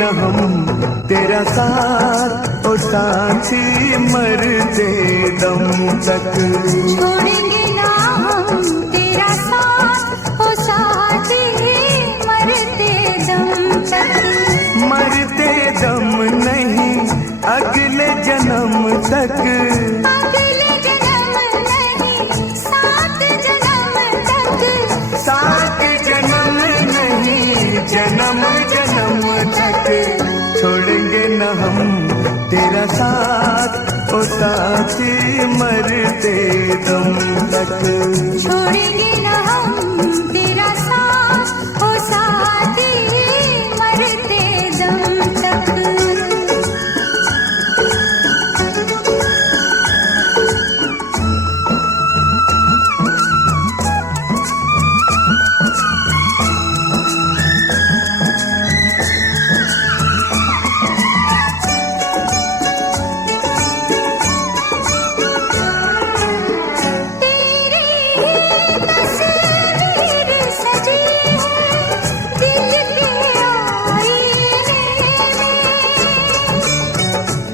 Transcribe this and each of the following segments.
न हम तेरा साथ ओ साथी मरते दम तक। छोड़ेंगे ना हम तेरा साथ ओ साथी मरते दम तक। मरते दम नहीं अगले जन्म तक। अगले जन्म नहीं सात जन्म तक। सात जन्म नहीं जन्म जन्म तक। छोड़ेंगे न हम तेरा साथ ओ साथी मरते दम तक। छोड़ेंगे ना हम तेरा साथ ओ साथी मरते दम तक।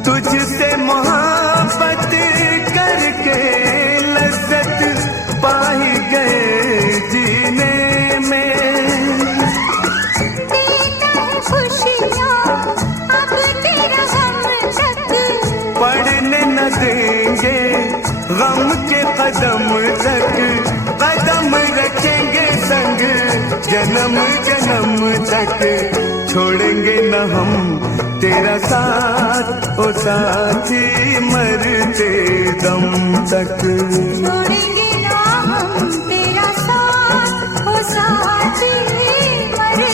तुझसे मोहब्बत करके लज्जत पाई गए जीने में। खुशियाँ अब तेरा गम तक। पढ़ने न देंगे गम के कदम तक। कदम रखेंगे संग जन्म जन्म तक। छोड़ेंगे न हम तेरा साथ ओ साथी मरते दम तक। छोड़ेंगे ना हम